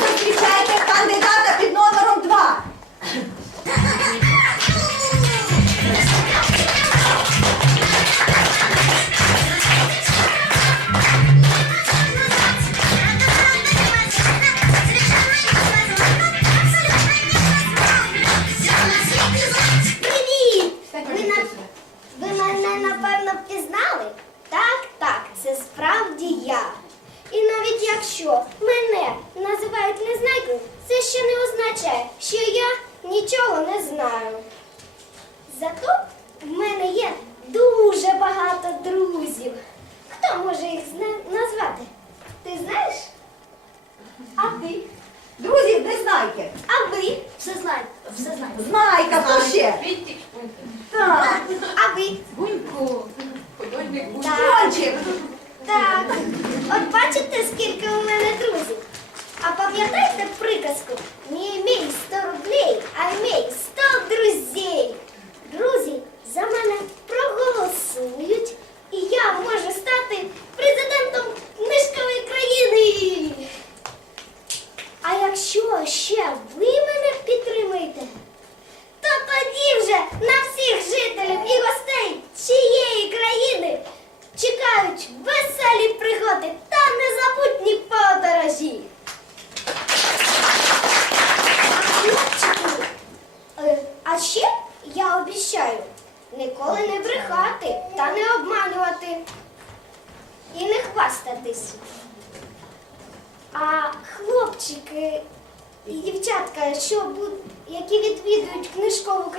зустрічайте кандидата під номером 2. Привіт! Ви, на... ви мене напевно впізнали? Так, так, це справді я. І навіть якщо мене називають незнайкою, це ще не означає, що я нічого не знаю. Зато в мене є дуже багато друзів. Хто може їх назвати? Ти знаєш? А ти? Друзів не знайте. А ви? Все знаєте. Все знаєте. Знайка, хто ще? Так. А ви? Гунько, художник Гунько. Так, от бачите, скільки у мене а ще я обіцяю ніколи не брехати та не обманювати і не хвастатись. А хлопчики і дівчатка, що які відвідують книжкову